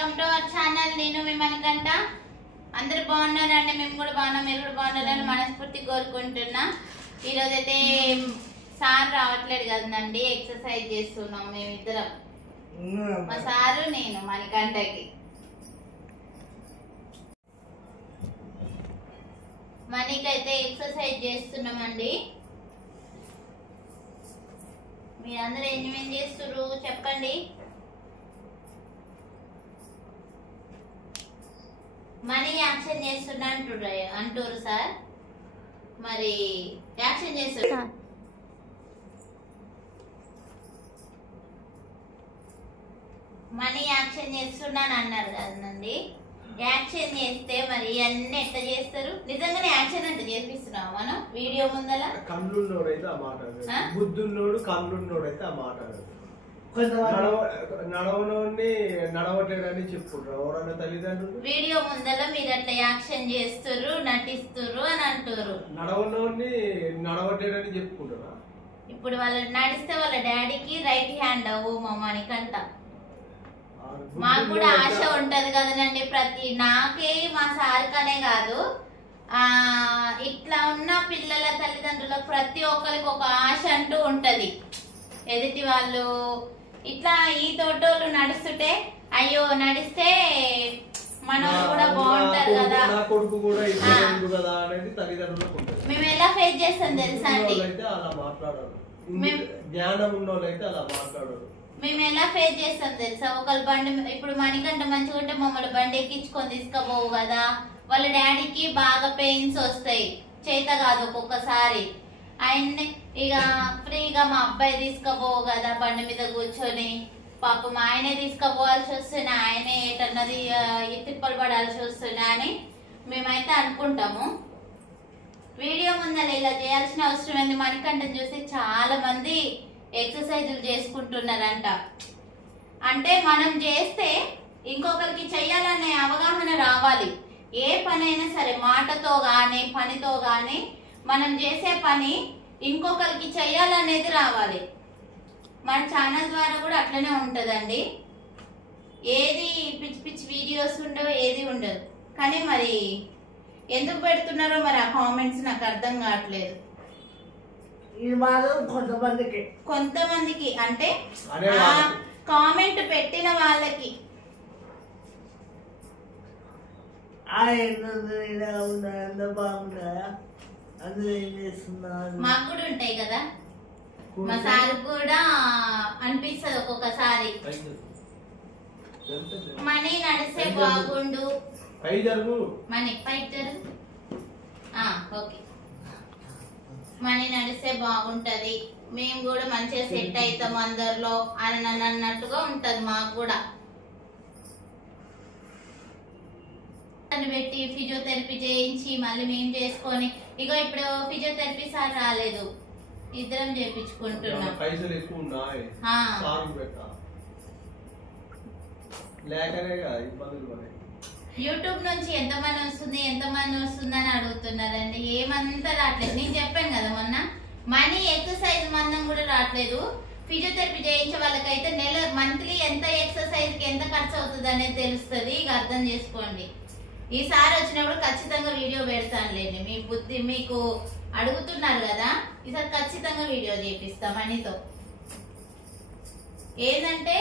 Welcome to our channel. నేను మీ మణికంఠ. అందరూ బాగున్నారండి, మేము కూడా బాగున్నాం, మీరు కూడా బాగున్నారని మనస్ఫూర్తి కోరుకుంటున్నా. ఈరోజు అయితే సార్ రావట్లేదు కదండి, ఎక్సర్సైజ్ చేస్తున్నాం మేమిద్దరం, మా సారు నేను మణికంఠకి. మణికైతే ఎక్సర్సైజ్ చేస్తున్నామండి. మీరందరూ ఏం చేస్తున్నారు చెప్పండి. మనీ యాక్షన్ చేస్తున్నా అంటారు సార్, మరి యాక్షన్ చేస్తున్నా మనీ యాక్షన్ చేస్తున్నాను అన్నారు కదండి. యాక్షన్ చేస్తే మరి అన్ని ఎట్లా చేస్తారు? నిజంగానే యాక్షన్ అంటే చేపిస్తున్నాం మనం వీడియో ముందల. కళ్ళున్నోడైతే ఆ మాట, బుద్ధున్నోడు కళ్ళున్నోడైతే ఆ మాట, నడవనోడిని నడవట్లేడని చెప్పుకుంటారు ఎవరన్నా తల్లిదండ్రులు. వీడియో ముందల మీరు అట్లా యాక్షన్ చేస్తుర్రు, నటిస్తుర్రు అని అంటారు. నడవనోడిని నడవట్లేడని చెప్పుకుంటారా? ఇప్పుడు వాళ్ళు నడిస్తే వాళ్ళ డాడీకి రైట్ హ్యాండ్ అవ్వు మా మణికంఠ. మాకు కూడా ఆశ ఉంటది కదనండి, నాకే మా సార్కనే కాదు, ఇట్లా ఉన్న పిల్లల తల్లిదండ్రులకు ప్రతి ఒక్కరికి ఒక ఆశ అంటూ ఉంటది. ఎదుటి వాళ్ళు ఇట్లా ఈ తోటోళ్ళు నడుస్తుంటే అయ్యో నడిస్తే మనోళ్ళు కూడా బాగుంటారు కదా, మేము ఎలా ఫేస్ చేస్తాం తెలుసా అండి. జ్ఞానం ఉన్నోళ్ళైతే అలా మాట్లాడరు. మేము ఎలా ఫేస్ చేస్తాం తెలుసా, ఒకళ్ళ బండి ఇప్పుడు మణికంఠ మంచిగా ఉంటే మమ్మల్ని బండి ఎక్కించుకొని తీసుకుపోవు కదా, వాళ్ళ డాడీకి బాగా పెయిన్స్ వస్తాయి, చేత కాదు ఒక్కొక్కసారి. ఆయన్ని ఇక ఫ్రీగా మా అబ్బాయి తీసుకుపోవు కదా బండి మీద కూర్చొని, పాపం ఆయనే తీసుకుపోవాల్సి వస్తుంది, ఆయనే ఏటన్నది తిప్పలు పడాల్సి వస్తుంది అని మేమైతే అనుకుంటాము. వీడియో ముందర ఇలా చేయాల్సిన అవసరం ఏంది? మణికంఠని చూసి చాలా మంది ఎక్సర్సైజులు చేసుకుంటున్నారంట. అంటే మనం చేస్తే ఇంకొకరికి చెయ్యాలనే అవగాహన రావాలి. ఏ పనైనా సరే మాటతో గాని పనితో గాని మనం చేసే పని ఇంకొకరికి చెయ్యాలనేది రావాలి. మన ఛానల్ ద్వారా కూడా అట్లనే ఉంటదండి. ఏది పిచ్చి పిచ్చి వీడియోస్ ఉండవు, ఏది ఉండదు. కానీ మరి ఎందుకు పెడుతున్నారో మరి ఆ కామెంట్స్ నాకు అర్థం కావట్లేదు. కొంతమందికి అంటే కామెంట్ పెట్టిన వాళ్ళకి మాకు కూడా ఉంటాయి కదా, మా సార్ కూడా అనిపిస్తుంది ఒక్కొక్కసారి మనీ నడిస్తే బాగుండు, మనీ పైకి జరుగు, ఓకే మనీ నడిస్తే బాగుంటది, మేము కూడా మంచిగా సెట్ అవుతాం అందరిలో అని అన్నట్టుగా ఉంటది మాకు కూడా. పెట్టి ఫిజియోథెరపీ చేయించి మళ్ళీ మేము చేసుకొని, ఇగో ఇప్పుడు ఫిజియోథెరపీ సార్ రాలేదు, ఇద్దరం చేయించుకుంటున్నాం. యూట్యూబ్ నుంచి ఎంతమంది వస్తుంది అని అడుగుతున్నారండి. ఏమంతా రావట్లేదు. నేను చెప్పాను కదా మొన్న, మనీ ఎక్సర్సైజ్ మందం కూడా రావట్లేదు. ఫిజియోథెరపీ చేయించే వాళ్ళకైతే మంత్లీ ఎంత ఎక్సర్సైజ్ కి ఎంత ఖర్చు అవుతుంది అనేది తెలుస్తుంది. ఇక అర్థం చేసుకోండి. ఈసారి వచ్చినప్పుడు ఖచ్చితంగా వీడియో పెడతానులేండి. మీ బుద్ధి మీకు అడుగుతున్నారు కదా, ఈసారి ఖచ్చితంగా వీడియో చేపిస్తాం మనీతో. ఏంటంటే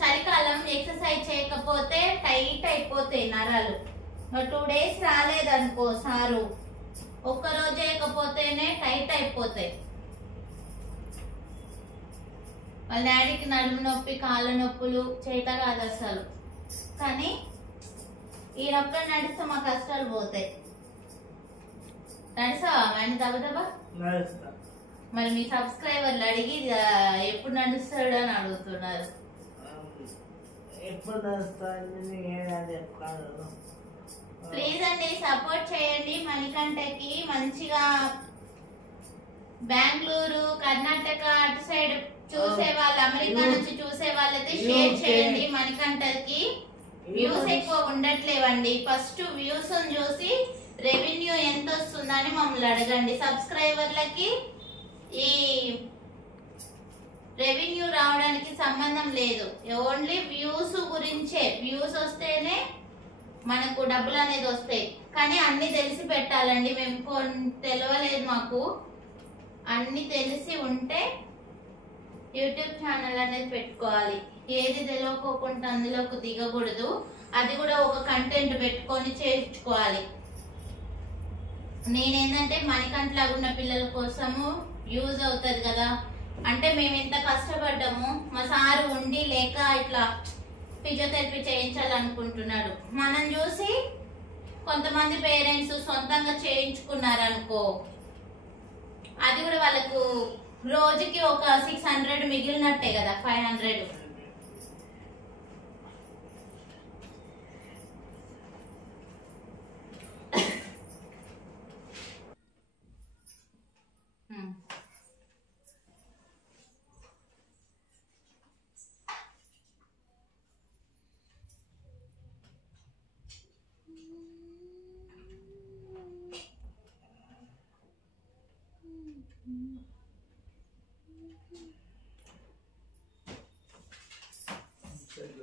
చలికాలం ఎక్సర్సైజ్ చేయకపోతే టైట్ అయిపోతాయి నరాలు. 2 days రాలేదనుకో సారు, ఒక్కరోజు చేయకపోతేనే టైట్ అయిపోతాయి. వాళ్ళ డాడీకి నడుము నొప్పి, కాళ్ళ నొప్పులు, చేత కాదు అసలు. కానీ ఈ రొక్కలు నడిస్తే మా కష్టాలు పోతాయి. నడిసావా మండి దబదబా? మరి మీ సబ్స్క్రైబర్లు అడిగి ఎప్పుడు నడుస్తాడు అని అడుగుతున్నారు. ప్లీజ్ అండి సపోర్ట్ చేయండి మణికంఠకి. మంచిగా బెంగళూరు, కర్ణాటక అటు సైడ్ చూసే వాళ్ళు, అమెరికా నుంచి చూసే వాళ్ళైతే షేర్ చేయండి. మణికంఠకి వ్యూస్ ఎక్కువ ఉండట్లేవండి. ఫస్ట్ వ్యూస్ చూసి రెవెన్యూ ఎంత వస్తుందని మమ్మల్ని అడగండి. సబ్స్క్రైబర్లకి ఈ రెవెన్యూ రావడానికి సంబంధం లేదు, ఓన్లీ వ్యూస్ గురించి గురించే, వ్యూస్ వస్తేనే మనకు డబ్బులు అనేది వస్తాయి. కానీ అన్ని తెలిసి పెట్టాలండి. మేము తెలియలేదు, మాకు అన్ని తెలిసి ఉంటే యూట్యూబ్ ఛానల్ అనేది పెట్టుకోవాలి. ఏది తెలియకోకుండా అందులోకి దిగకూడదు. అది కూడా ఒక కంటెంట్ పెట్టుకొని చేయించుకోవాలి. నేనేంటంటే మణికంఠలాగా ఉన్న పిల్లల కోసము యూజ్ అవుతుంది కదా, అంటే మేము ఎంత కష్టపడ్డాము. మా సారు ఉండి లేక ఇట్లా ఫిజియోథెరపీ చేయించాలనుకుంటున్నాడు. మనం చూసి కొంతమంది పేరెంట్స్ సొంతంగా చేయించుకున్నారు అనుకో, అది కూడా వాళ్ళకు రోజుకి ఒక 600 మిగిలినట్టే కదా, 500.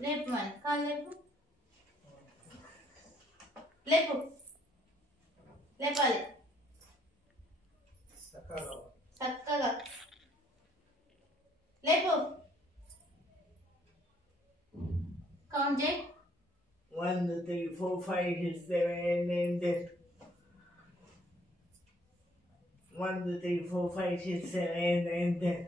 లేపు మరి, కాలు లేపు, లేపు, లేపాలి చక్కగా, లేపు, కౌంట్ చేయి. 1 2 3 4 5 6 7 8 9 10. 1 2 3 4 5 6 7 8 9 10.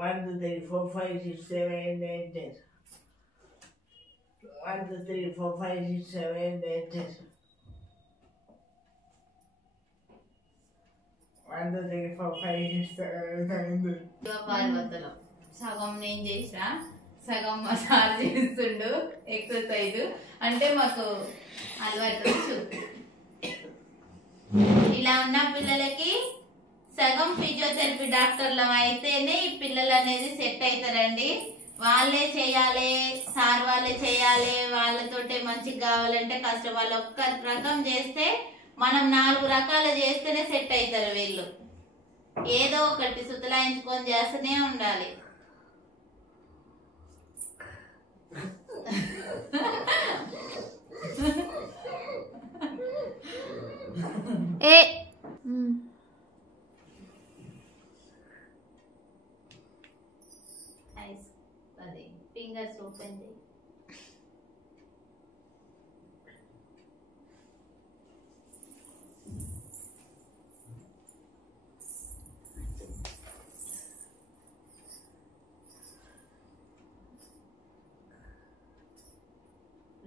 1 2 3 4 5 6 7 8 9 10. 1 2 3 4 5 6 7 8 9 10. 1 2 3 4 5 6 7 8 9 10. పార్వతలో సగం నేను చేసిన, సగం మా సార్ చేస్తుండు ఎక్సర్సైజ్. అంటే మాకు అలవాటు. ఇలా ఉన్న పిల్లలకి సగం ఫిజియోథెరపీ డాక్టర్లు అయితేనే ఈ పిల్లలు అనేది సెట్ అవుతారండి. వాళ్ళే చేయాలి, సార్ వాళ్ళే చేయాలి, వాళ్ళతోటే మంచిగా కావాలంటే కష్టం. వాళ్ళు ఒక్క రకం చేస్తే మనం 4 రకాలు చేస్తేనే సెట్ అవుతారు వీళ్ళు. ఏదో ఒకటి సుతలాయించుకొని చేస్తూనే ఉండాలి. ఏ అది ఫింగర్స్ ఓపెన్ చేయి.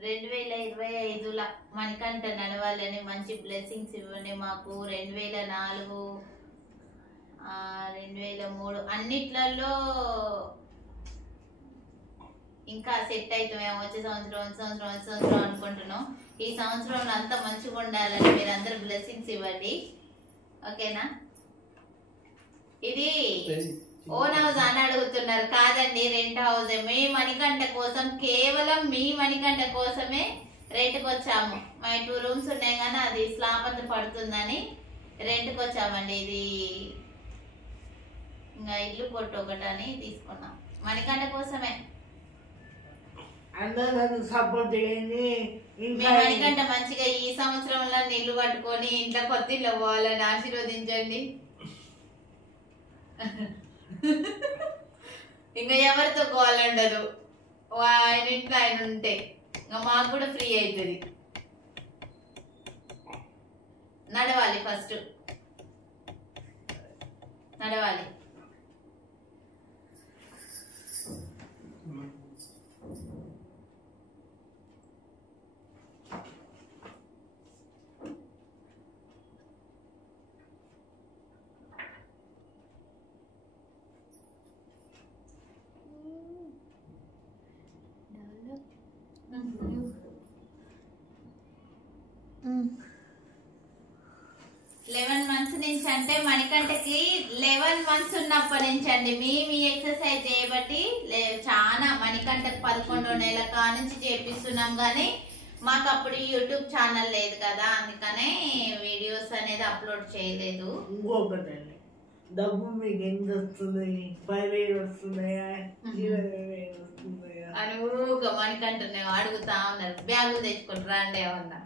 రెండు 2025 మణికంఠ నడవాలని మంచి బ్లెస్సింగ్స్ ఇవ్వండి మాకు. 2004 2003 అన్నిట్లలో ఇంకా సెట్ అవుతామేమో. వచ్చే సంవత్సరం అనుకుంటున్నాం. ఈ సంవత్సరంలో అంతా మంచిగా ఉండాలని మీరందరూ బ్లెస్సింగ్స్ ఇవ్వండి, ఓకేనా? ఇది ఓన్ హౌస్ అని అడుగుతున్నారు. కాదండి, రెంట్ హౌస్. మీ మణికంఠ కోసం, కేవలం మీ మణికంఠ కోసమే రెంట్కి వచ్చాము. మా 2 రూమ్స్ ఉన్నాయి కానీ అది స్లాబ్ అంత పడుతుందని రెంట్కి వచ్చామండి. ఇది ఇంకా ఇల్లు కొట్టు ఒకటని తీసుకున్నాం, మణికంఠ కోసమే. అందరూ సపోర్ట్ చేయండి. మీ మణికంఠ మంచిగా ఈ సంవత్సరంలో ఇల్లు కట్టుకొని ఇంట్లో కొత్త ఇల్లు పోవాలని ఆశీర్వదించండి. ఇంకా ఎవరితో కాల్ ఉండదు, ఆయన ఇంట్లో ఆయన ఉంటే ఇంకా మాకు కూడా ఫ్రీ అవుతుంది. నడవాలి, ఫస్ట్ నడవాలి. లెవెన్ మంత్స్ నుంచి అంటే మణికంఠకి 11 మంత్స్ ఉన్నప్పటి నుంచి అండి మీ ఎక్సర్సైజ్ చేయబట్టి చాలా. మణికంఠకి 11వ నెల నుంచి చేపిస్తున్నాం కానీ మాకు అప్పుడు యూట్యూబ్ ఛానల్ లేదు కదా, అందుకనే వీడియోస్ అనేది అప్లోడ్ చేయలేదు. ఇంకొకటండి, డబ్బు మీకు ఎంత వస్తున్నాయి? 10,000 వస్తున్నాయా? 20,000 వస్తున్నాయా? అని ఊగా మణికంటనే అడుగుతా ఉన్నారు. బ్యాగులు తెచ్చుకొని రాండి ఏమన్నా.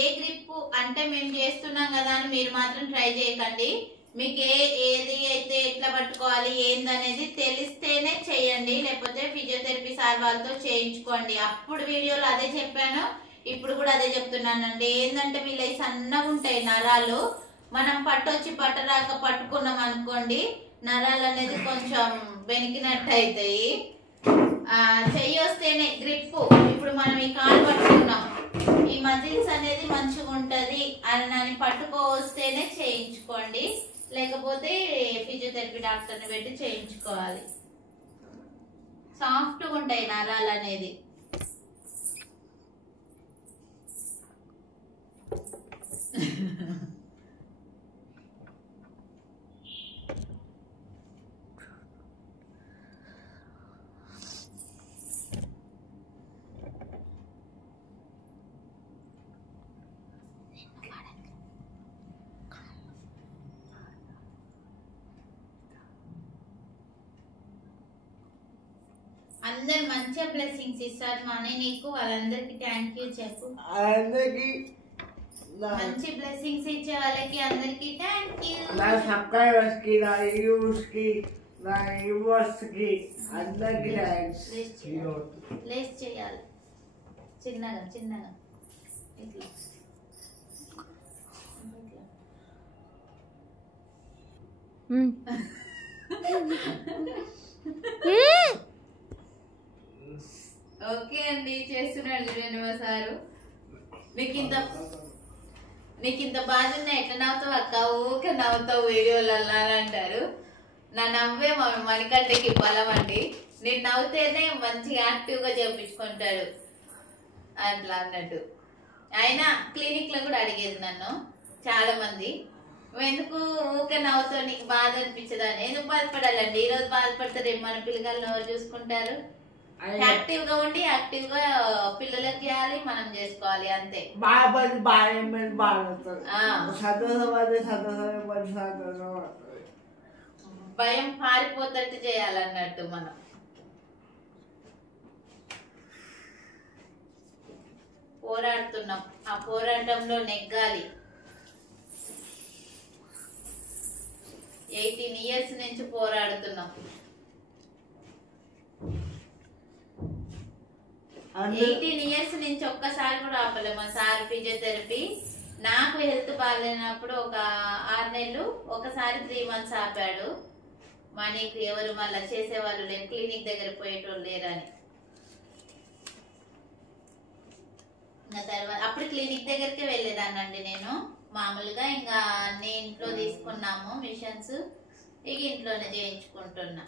ఏ గ్రిప్ అంటే మేము చేస్తున్నాం కదా అని మీరు మాత్రం ట్రై చేయకండి. మీకు ఏది అయితే ఎట్లా పట్టుకోవాలి ఏందనేది తెలిస్తేనే చేయండి. లేకపోతే ఫిజియోథెరపీ సార్ వాళ్ళతో చేయించుకోండి. అప్పుడు వీడియోలో అదే చెప్పాను, ఇప్పుడు కూడా అదే చెప్తున్నానండి. ఏంటంటే వీళ్ళవి సన్నగా ఉంటాయి నరాలు. మనం పట్టొచ్చి పట్టరాక పట్టుకున్నాం అనుకోండి, నరాలు అనేది కొంచెం బెనికినట్టు అవుతాయి. చెయ్యి వస్తేనే గ్రిప్. ఇప్పుడు మనం ఈ కాలు పట్టుకున్నాం, ఈ మజిల్స్ అనేది మంచిగా ఉంటది అని పట్టుకోవస్తేనే చేయించుకోండి. లేకపోతే ఫిజియోథెరపీ డాక్టర్ని పెట్టి చేయించుకోవాలి. సాఫ్ట్గా ఉంటాయి నరాలు అనేది. అందరు మంచిగా బ్లెస్సింగ్స్ ఇస్తారు మానే నీకు. వాళ్ళందరికి థ్యాంక్ యూ చెప్పు. అందరికి మంచి బ్లెస్సింగ్స్ ఇచ్చే వాళ్ళకి అందరికి థ్యాంక్ యూ. నా సబ్స్క్రైబర్స్ కి, నా వ్యూవర్స్ కి, నా వ్యూవర్స్ కి అందరికి థాంక్స్. లేస్ చేయాలి చిన్నగా చిన్నగా ఇట్లా. ఓకే అండి, చేస్తున్నాడు చూడండి మా సారు. నీకు ఇంత బాధ ఉన్నా ఎట్లా నవ్వుతావు అక్క, ఊకే నవ్వుతావు వీడియోలలో అని అంటారు. నా నవ్వే మా మణికంటకి బలం అండి. నేను నవ్వుతేనే మంచిగా యాక్టివ్గా చేయించుకుంటాడు అట్లా అన్నట్టు. అయినా క్లినిక్ లో కూడా అడిగేది నన్ను చాలా మంది, ఎందుకు ఊకే నవ్వుతావు, నీకు బాధ అనిపించదని. ఎందుకు బాధపడాలండి? ఈ రోజు బాధపడతారు మన పిల్లలు చూసుకుంటారు. యాక్టివ్ గా ఉండి యాక్టివ్ గా పిల్లలకి చేయాలి, మనం చేసుకోవాలి అంతే. భయం పారిపోతట్టు చేయాలన్నట్టు మనం. పోరాడుతున్నాం, ఆ పోరాటంలో నెగ్గాలి. 18 years నుంచి పోరాడుతున్నాం. 18 years నుంచి ఒక్కసారి కూడా ఆపలే మా సార్ ఫిజియోథెరపీ. నాకు హెల్త్ బాగాలేనప్పుడు ఒక 6 నెలలు, ఒకసారి 3 months ఆపాడు. మనకి ఎవరు మళ్ళీ చేసేవాళ్ళు లేరు, క్లినిక్ దగ్గర పోయేటోళ్ళు లేరని. తర్వాత అప్పుడు క్లినిక్ దగ్గరికి వెళ్ళేదానండి నేను మామూలుగా. ఇంకా అన్ని ఇంట్లో తీసుకున్నాము మిషన్స్, ఇక ఇంట్లోనే చేయించుకుంటున్నా.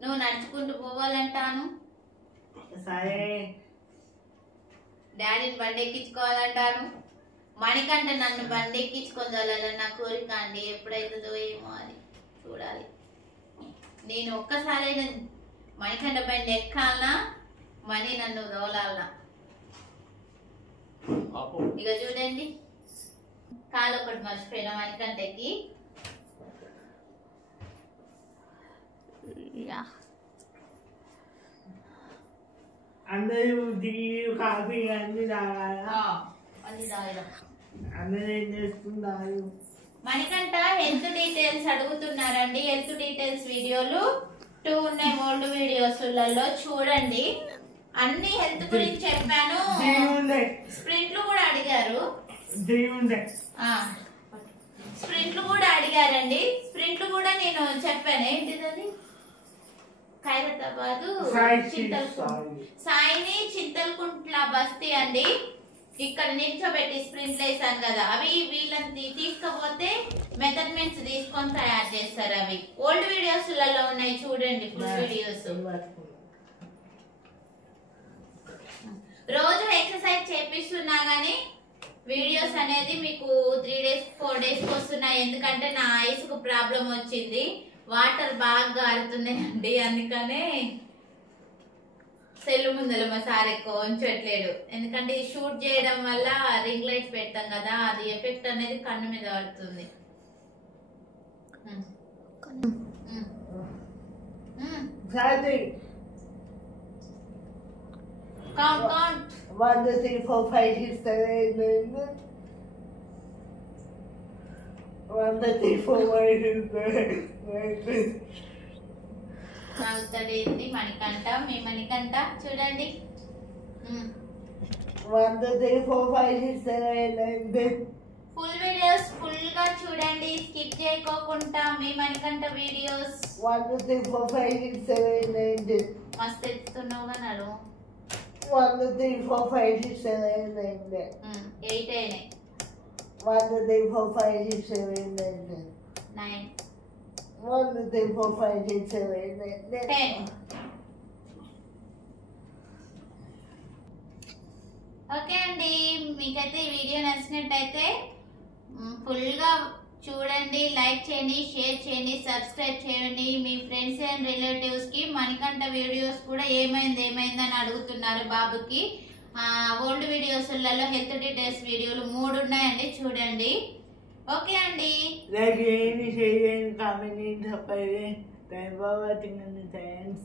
నువ్వు నడుచుకుంటూ పోవాలంటాను, సరే డాడీని బండి ఎక్కించుకోవాలంటాను. మణికంట నన్ను బండి ఎక్కించుకొని చల్లాలని నా కోరిక అండి. ఎప్పుడైతుందో ఏమో అని చూడాలి. నేను ఒక్కసారైనా మణికంట బండి ఎక్కాలనా, మణి నన్ను దోలాలనా. ఇక చూడండి, కాలు ఒకటి మర్చిపోయినా మణికంటకి. అందరూ కాఫీ అన్ని తాగాలా? అది తాగడం. అందరూ ఏం చేస్తున్నారు? మణికంట హెల్త్ డీటెయిల్స్ అడుగుతున్నారండి. హెల్త్ డీటెయిల్స్ వీడియోలు 2 ఉన్నాయి ఓల్డ్ వీడియోస్లలో, చూడండి. అన్ని హెల్త్ గురించి చెప్పాను. స్ప్రింట్లు కూడా అడిగారు, స్ప్రింట్లు కూడా అడిగారండి. స్ప్రింట్లు కూడా నేను చెప్పాను. ఏంటిది? ఖైరతాబాదు సాయిని చింతలకుంట్ల బస్తీ అండి. ఇక్కడ నిల్చోబెట్టి స్ప్రింట్లు వేసాను కదా, అవి వీళ్ళని తీసుకపోతే మెజర్మెంట్స్ తీసుకొని తయారు చేస్తారు. అవి ఓల్డ్ వీడియోస్ లలో ఉన్నాయి, చూడండి ఫుల్ వీడియోస్. రోజు ఎక్సర్సైజ్ చేపిస్తున్నా గానీ వీడియోస్ అనేది మీకు 3 days 4 days వస్తున్నాయి. ఎందుకంటే నా ఐస్ కు ప్రాబ్లం వచ్చింది, వాటర్ బాగా గారుతుంది అండి. అందుకనే సెల్ ముందర మా సార్ ఎక్కువ ఉంచట్లేడు. ఎందుకంటే ఇది షూట్ చేయడం వల్ల రింగ్ లైట్ పెడతాం కదా, అది ఎఫెక్ట్ అనేది కన్ను మీద పడుతుంది. కౌంట్ 1 2 3 4 5 6 7 8 9 1 2 3 4 5 6 7 నాగుతాడేంది మణికంఠ, మీ మణికంఠ చూడండి. 1 2 3 4 5 6 7 8 9 10. ఫుల్ వీడియోస్ ఫుల్ గా చూడండి, స్కిప్ చేయకోకుండా మీ మణికంఠ వీడియోస్. 1 2 3 4 5 6 7 8 9 10. మస్తు ఎత్తుతున్నావు నడు. 1 2 3 4 5 6 7 8 9 10. 8 అయినాయి. 1 2 3 4 5 6 7 8 9 10. 9 1 2 3 4 5 6 7 8 9 10. ఓకే అండి, మీకైతే ఈ వీడియో నచ్చినట్టయితే ఫుల్ గా చూడండి, లైక్ చేయండి, షేర్ చేయండి, సబ్స్క్రైబ్ చేయండి. మీ ఫ్రెండ్స్ అండ్ రిలేటివ్స్ కి మణికంఠ వీడియోస్ కూడా ఏమైంది అని అడుగుతున్నారు బాబుకి. ఓల్డ్ వీడియోస్లలో హెల్త్ డీటెయిల్స్ వీడియోలు 3 ఉన్నాయండి, చూడండి. ఓకే అండి, లైక్ చేయండి, షేర్ చేయండి, కామెంట్ చేయండి, సబ్స్క్రైబ్ చేయండి. థాంక్స్ ఫర్ వాచింగ్ అండి. థాంక్స్.